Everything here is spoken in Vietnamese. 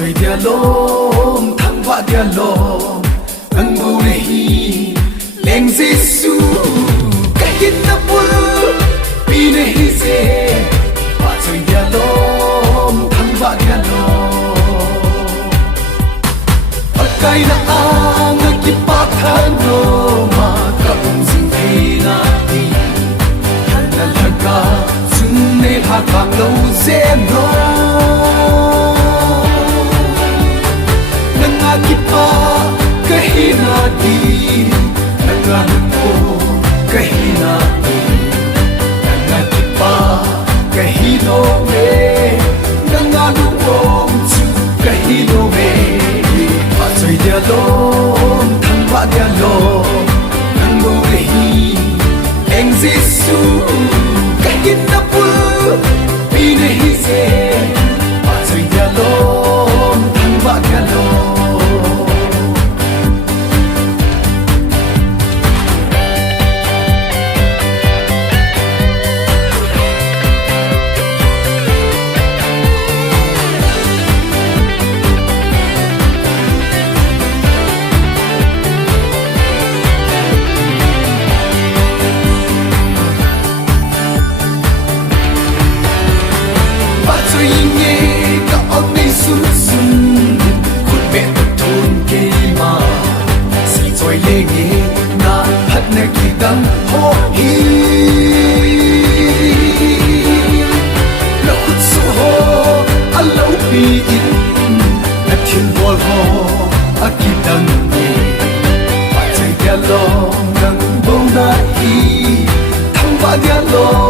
Trời dia lom thang va dia lom ang burehi leng Giêsu cái hin na pu pine hi se va trời dia lom thang va dia lom akai na ang ki pa than no ma ka bung sing thi na ti han na ka sun ne ha kang lo se no Kipa kahina di nangalumo kahina di nangakipa kahino me nangalumo chu kahino me pasoi dia lom thang ba dia lom nango hi eng Giêsu kahina pu pine hi se pasoi dia lom thang ba dia lom Đăng ho hi lâu số ho a lâu bi in a thiên bol ho a kim đăng nhẹ a chơi dia lo đăng bông na hi thăng ba dia lo